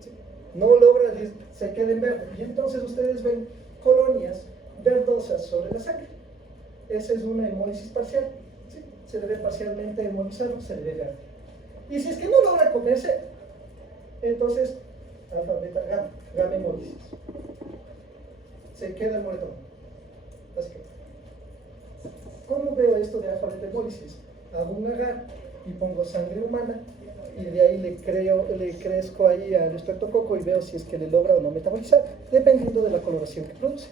¿Sí? No logra, se queda en verde. Y entonces ustedes ven colonias verdosas sobre la sangre. Esa es una hemólisis parcial. ¿Sí? Se le ve parcialmente hemolizado, se le ve verde. Y si es que no logra comerse, entonces alfa, beta, gamma hemólisis. Se queda el moretón. Así que, ¿cómo veo esto de alfa, beta hemólisis? Hago un agar y pongo sangre humana y de ahí le crezco ahí al estreptococo y veo si es que le logra o no metabolizar, dependiendo de la coloración que produce.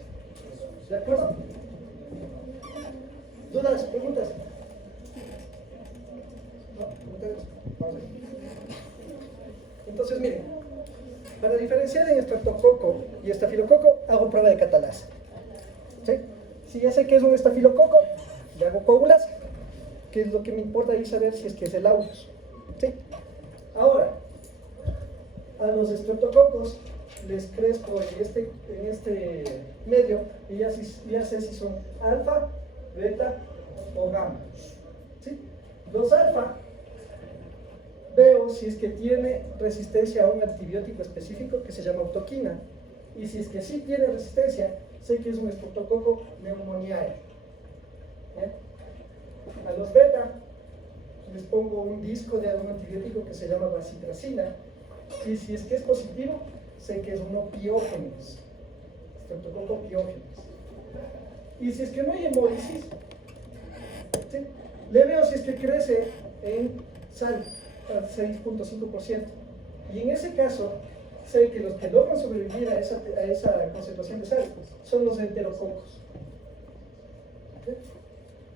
¿De acuerdo? ¿Dudas? ¿Preguntas? ¿No? ¿Preguntas? Vamos a ver. Entonces, miren, para diferenciar en estreptococo y estafilococo, hago prueba de catalasa. ¿Sí? Si ya sé que es un estafilococo, le hago coagulasa, que es lo que me importa ahí saber si es que es el aureus. ¿Sí? Ahora, a los estreptococos les crezco en este medio y ya sé si son alfa, beta o gamma. ¿Sí? Los alfa, veo veo si es que tiene resistencia a un antibiótico específico que se llama autoquina. Y si es que sí tiene resistencia, sé que es un Streptococcus pneumoniae. A los beta les pongo un disco de un antibiótico que se llama vacitracina. Y si es que es positivo, sé que es un Piógenes. Streptococcus Piógenes. Y si es que no hay hemólisis, ¿sí?, le veo si es que crece en sal al 6.5%. Y en ese caso, sé que los que logran sobrevivir a esa concentración de sal son los enterococos. ¿Sí?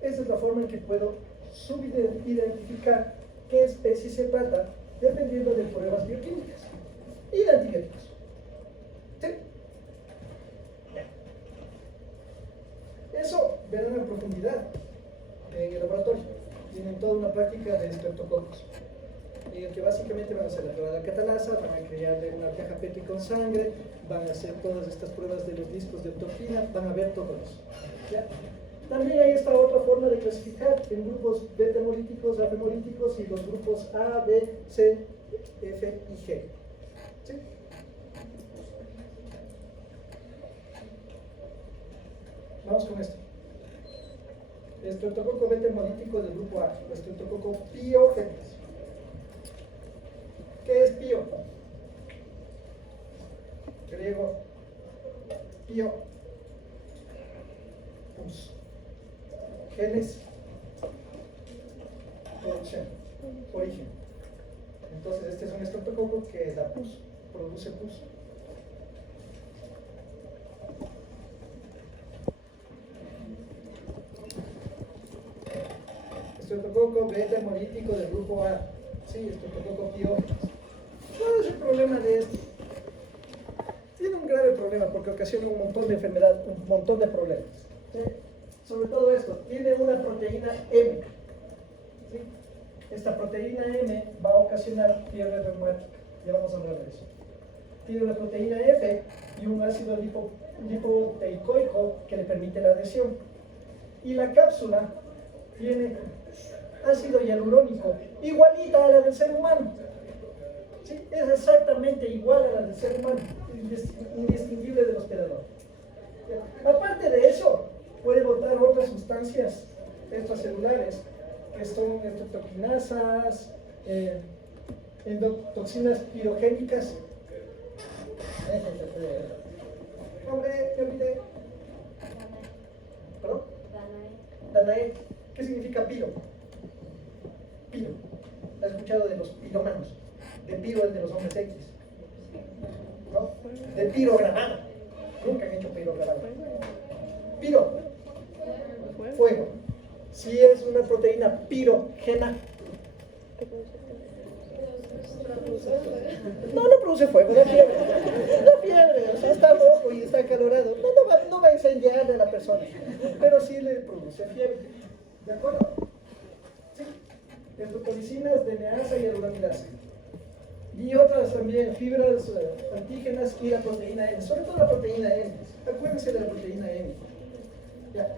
Esa es la forma en que puedo subidentificar qué especie se trata dependiendo de pruebas bioquímicas y de antibióticos. ¿Sí? Eso verán en profundidad en el laboratorio. Tienen toda una práctica de estreptococos, en el que básicamente van a hacer la prueba de la catalasa, van a crearle una caja Petri con sangre, van a hacer todas estas pruebas de los discos de autoquina, van a ver todo eso. ¿Ya? También hay esta otra forma de clasificar en grupos beta hemolíticos, alfa hemolíticos y los grupos A, B, C, F y G. ¿Sí? Vamos con esto. Estreptococo beta hemolítico del grupo A, Estreptococo Piógenes. ¿Qué es pío? Griego, pío, pus. Genes, producción, origen. Entonces este es un estreptococo que da pus, produce pus. Estreptococo beta hemolítico del grupo A. Sí, estreptococo Piógenes. ¿Cuál es el problema de esto? Tiene un grave problema porque ocasiona un montón de enfermedades, un montón de problemas. ¿Sí? Sobre todo esto, tiene una proteína M. ¿Sí? Esta proteína M va a ocasionar fiebre reumática. Ya vamos a hablar de eso. Tiene una proteína F y un ácido lipoteicoico que le permite la adhesión. Y la cápsula tiene ácido hialurónico, igualita a la del ser humano. ¿Sí? Es exactamente igual a la del ser humano, indistinguible del hospedador. Aparte de eso, puede botar otras sustancias extracelulares, que son endotoxinasas, endotoxinas pirogénicas. Hombre, me olvidé. ¿Perdón? Danae. ¿Qué significa piro? Piro. ¿Has escuchado de los pirómanos? De piro el de los hombres X. ¿No? De piro grabado. Nunca han hecho piro grabado. Piro. Fuego. Si es una proteína pirógena. No produce fuego, da fiebre. Da fiebre, o sea, está rojo y está acalorado. No va a incendiar a la persona, pero sí le produce fiebre. ¿De acuerdo? Sí. Estreptolicinas, DNAsa y aluramidasa. Y otras también, fibras antígenas y la proteína M. Sobre todo la proteína M. Acuérdense de la proteína M. Ya.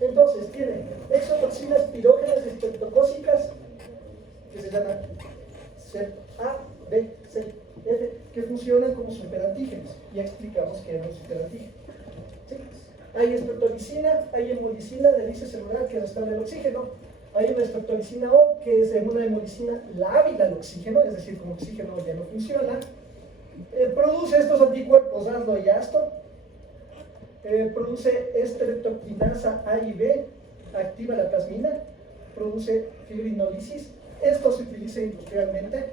Entonces, tiene exotoxinas pirógenas estreptocócicas que se llaman A, B, C, F, que funcionan como superantígenos. Ya explicamos que es un superantígeno. ¿Sí? Hay estreptolicina, hay hemolicina de lice celular que restaura el oxígeno. Hay una estreptolicina O que es una hemolicina lábil al oxígeno, es decir, como oxígeno ya no funciona. Produce estos anticuerpos ASDO y ASTO. Produce estreptoquinasa A y B, activa la plasmina, produce fibrinolisis. Esto se utiliza industrialmente.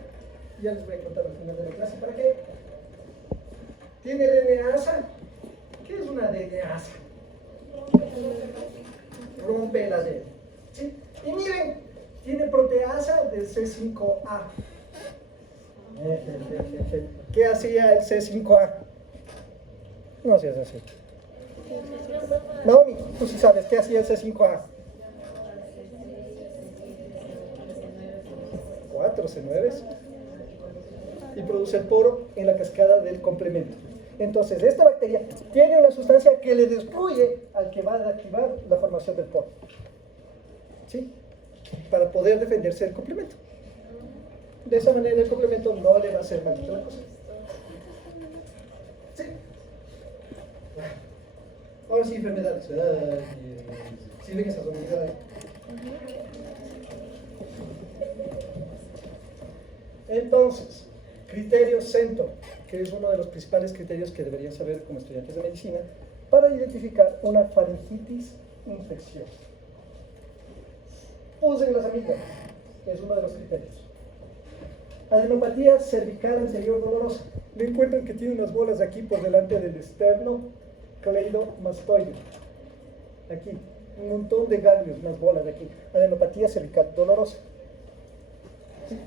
Ya les voy a contar al final de la clase para qué. Tiene DNAsa. ¿Qué es una DNAsa? Rompe el ADN. ¿Sí? Y miren, tiene proteasa del C5A. ¿Qué hacía el C5A? No hacías así. Naomi, tú sí sabes, ¿qué hacía el C5A? 4 C9 y produce el poro en la cascada del complemento. Entonces, esta bacteria tiene una sustancia que le destruye al que va a activar la formación del poro. ¿Sí? Para poder defenderse del complemento. De esa manera el complemento no le va a hacer maldita la cosa. Sí. Ahora sí, enfermedades. Sí ven esas unidades. Entonces, criterio CENTO, que es uno de los principales criterios que deberían saber como estudiantes de medicina para identificar una faringitis infecciosa. Usen las amígdalas, que es uno de los criterios. Adenopatía cervical anterior dolorosa. Le encuentran que tiene unas bolas aquí por delante del esternocleidomastoide. Aquí, un montón de ganglios, unas bolas de aquí. Adenopatía cervical dolorosa. ¿Sí?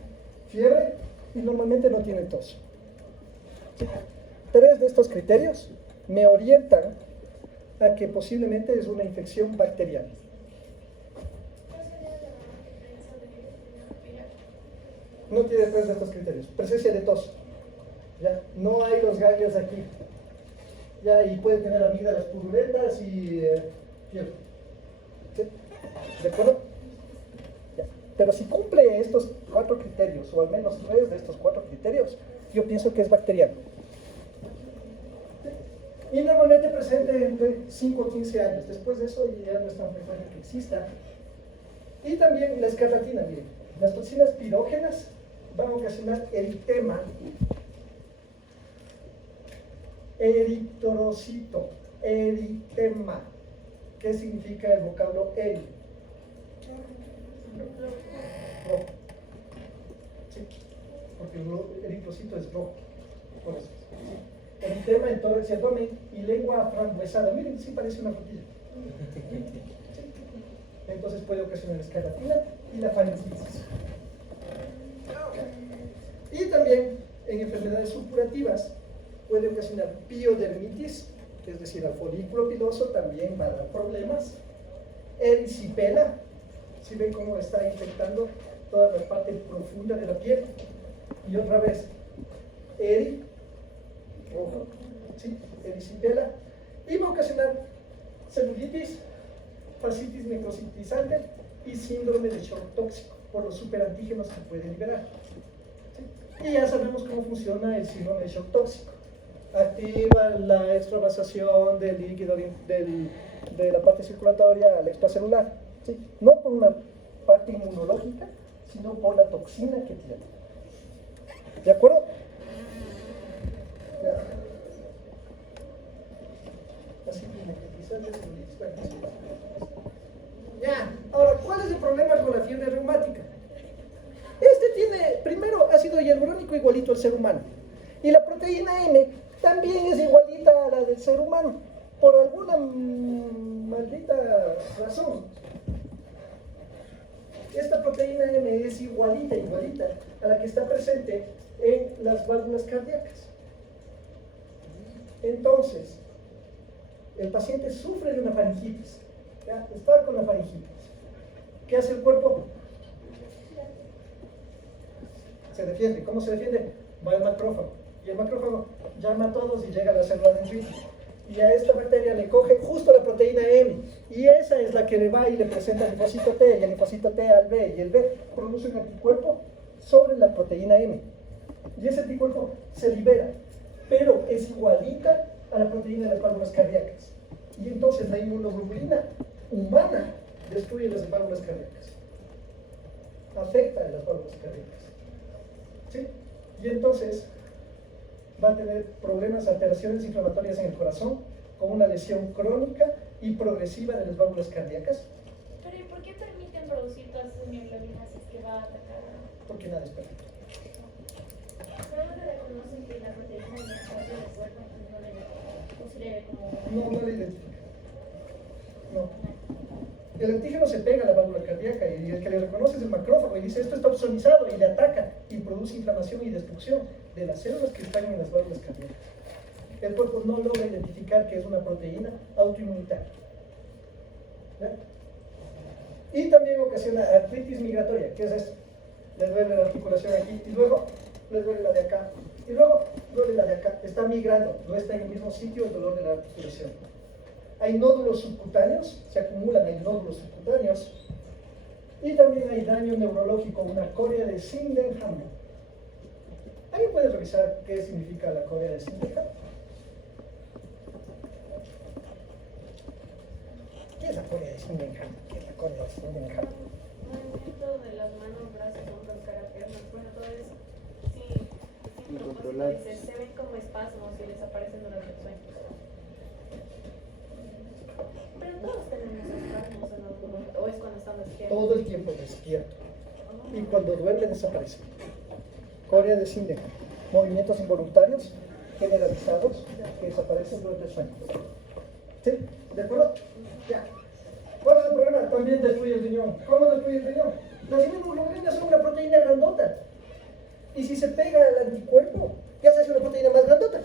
Fiebre y normalmente no tiene tos. ¿Sí? 3 de estos criterios me orientan a que posiblemente es una infección bacteriana. No tiene 3 de estos criterios. Presencia de tos. ¿Ya? No hay los ganglios aquí. ¿Ya? Y puede tener amígdalas purulentas y fiebre. ¿Sí? ¿De acuerdo? Ya. Pero si cumple estos 4 criterios, o al menos 3 de estos 4 criterios, yo pienso que es bacteriano. ¿Sí? Y normalmente presente entre 5 o 15 años. Después de eso ya no es tan frecuente que exista. Y también la escarlatina, miren. Las toxinas pirógenas van a ocasionar eritema, eritrocito, eritema. ¿Qué significa el vocablo eri? Rojo. Sí, porque el eritrocito es rojo. Por eso. Sí. Eritema en tórax y abdomen y lengua frambuesada. Miren, sí parece una frutilla. Entonces puede ocasionar escarlatina y la faringitis. Y también en enfermedades supurativas puede ocasionar piodermitis, es decir, al folículo piloso también va a dar problemas. Erisipela, si ven cómo está infectando toda la parte profunda de la piel. Y otra vez, rojo, ¿sí? Erisipela, y va a ocasionar celulitis, fascitis necrositizante y síndrome de shock tóxico por los superantígenos que puede liberar. ¿Sí? Y ya sabemos cómo funciona el síndrome de shock tóxico. Activa la extravasación del líquido de la parte circulatoria al extracelular. ¿Sí? No por una parte inmunológica, sino por la toxina que tiene. ¿De acuerdo? Ya. Así que ya, ahora, ¿cuál es el problema con la fiebre reumática? Este tiene, primero, ácido hialurónico igualito al ser humano. Y la proteína M también es igualita a la del ser humano. Por alguna maldita razón. Esta proteína M es igualita a la que está presente en las válvulas cardíacas. Entonces, el paciente sufre de una faringitis. ¿Ya? Está con la faringitis. ¿Qué hace el cuerpo? Se defiende. ¿Cómo se defiende? Va al macrófago. Y el macrófago llama a todos y llega a la célula dendrítica. Y a esta bacteria le coge justo la proteína M. Y esa es la que le va y le presenta el linfocito T. Y el linfocito T al B. Y el B produce un anticuerpo sobre la proteína M. Y ese anticuerpo se libera. Pero es igualita a la proteína de las válvulas cardíacas. Y entonces la inmunoglobulina humana destruye las válvulas cardíacas. Afecta a las válvulas cardíacas. ¿Sí? Y entonces va a tener problemas, alteraciones inflamatorias en el corazón, con una lesión crónica y progresiva de las válvulas cardíacas. Pero ¿y por qué permiten producir todas esas mioglobinas si es que va a atacar? Porque nada es perfecto. Pero no le reconocen que la proteína de la parte del cuerpo no le considere como... No le identifica. No. El antígeno se pega a la válvula cardíaca y el que le reconoce es el macrófago y dice esto está opsonizado y le ataca y produce inflamación y destrucción de las células que están en las válvulas cardíacas. El cuerpo no logra identificar que es una proteína autoinmunitaria. ¿Ya? Y también ocasiona artritis migratoria, que es esto. Le duele la articulación aquí y luego le duele la de acá y luego duele la de acá. Está migrando, no está en el mismo sitio el dolor de la articulación. Hay nódulos subcutáneos, se acumulan en nódulos subcutáneos y también hay daño neurológico, una corea de Sydenham. revisar qué significa la correa de Sindel. ¿Qué es la correa de Sindel? ¿Qué es la correa de Sindel? Movimiento de las manos, brazos, hombros, cara, piernas, bueno, todo eso. Sí, sin propósito, Incontrolable. dice, se ven como espasmos y les aparecen durante el sueño. Pero todos tenemos espasmos en algún momento, o es cuando estamos despiertos. Todo el tiempo despierto. Y cuando duerme desaparece. Correa de Sindel. Movimientos involuntarios, generalizados, que desaparecen durante el sueño. ¿Sí? ¿De acuerdo? Ya. ¿Cuál es el problema? También destruye el riñón. ¿Cómo destruye el riñón? Las inmunoglobulinas son una proteína grandota. Y si se pega al anticuerpo, ya se hace una proteína más grandota.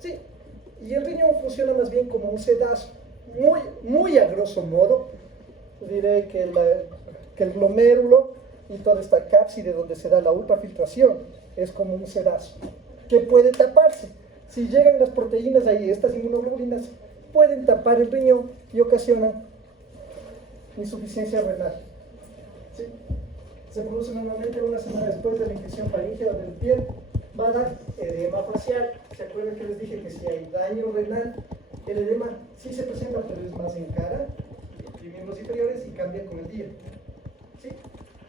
¿Sí? Y el riñón funciona más bien como un sedazo. Muy a grosso modo, diré que el glomérulo y toda esta cápside donde se da la ultrafiltración es como un sedazo que puede taparse. Si llegan las proteínas ahí, estas inmunoglobulinas pueden tapar el riñón y ocasionan insuficiencia renal. ¿Sí? Se produce normalmente una semana después de la infección faríngea del piel. Va a dar edema facial. ¿Se acuerdan que les dije que si hay daño renal, el edema sí se presenta, pero es más en cara y miembros inferiores y cambia con el día? ¿Sí?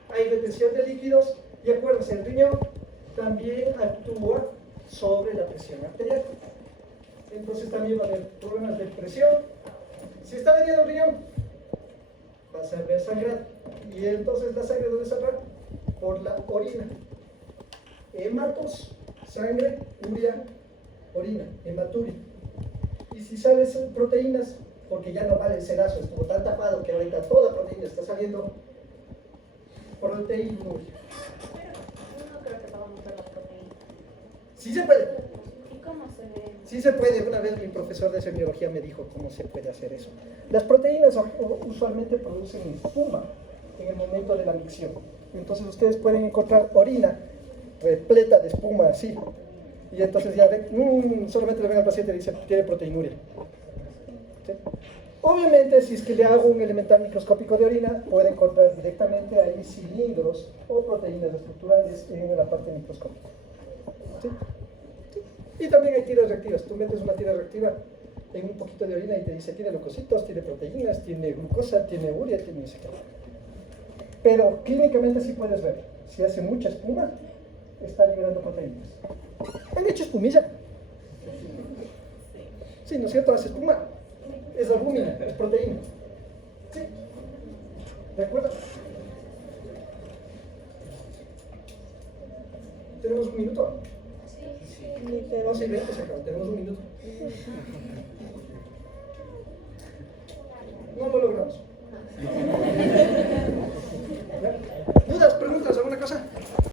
Hay retención de líquidos y acuérdense, el riñón también actúa sobre la presión arterial. Entonces también va a haber problemas de presión. Si está dañado el riñón, vas a ver sangrado. Y entonces la sangre, ¿dónde saldrá? Por la orina. Hematos, sangre, urea, orina, hematuria. Y si salen proteínas, porque ya no vale el sedazo, estuvo tan tapado que ahorita toda proteína está saliendo, proteinuria. Pero no creo que podamos ver las proteínas. Sí se puede. ¿Y cómo se ve? Sí se puede. Una vez mi profesor de semiología me dijo cómo se puede hacer eso. Las proteínas usualmente producen espuma en el momento de la micción. Entonces ustedes pueden encontrar orina repleta de espuma así. Y entonces ya ven, solamente le ven al paciente y dice, tiene proteinuria. ¿Sí? Obviamente, si es que le hago un elemental microscópico de orina, puede encontrar directamente ahí cilindros o proteínas estructurales en la parte microscópica. ¿Sí? ¿Sí? Y también hay tiras reactivas. Tú metes una tira reactiva en un poquito de orina y te dice, tiene leucocitos, tiene proteínas, tiene glucosa, tiene urea, tiene no sé qué. Pero clínicamente sí puedes ver. Si hace mucha espuma, está liberando proteínas. ¿Han hecho espumilla? Sí, ¿no es cierto? Hace espuma. Es albúmina, es proteína. ¿Sí? ¿De acuerdo? ¿Tenemos un minuto? No, sí, 20 se acabó. Tenemos un minuto. No lo logramos.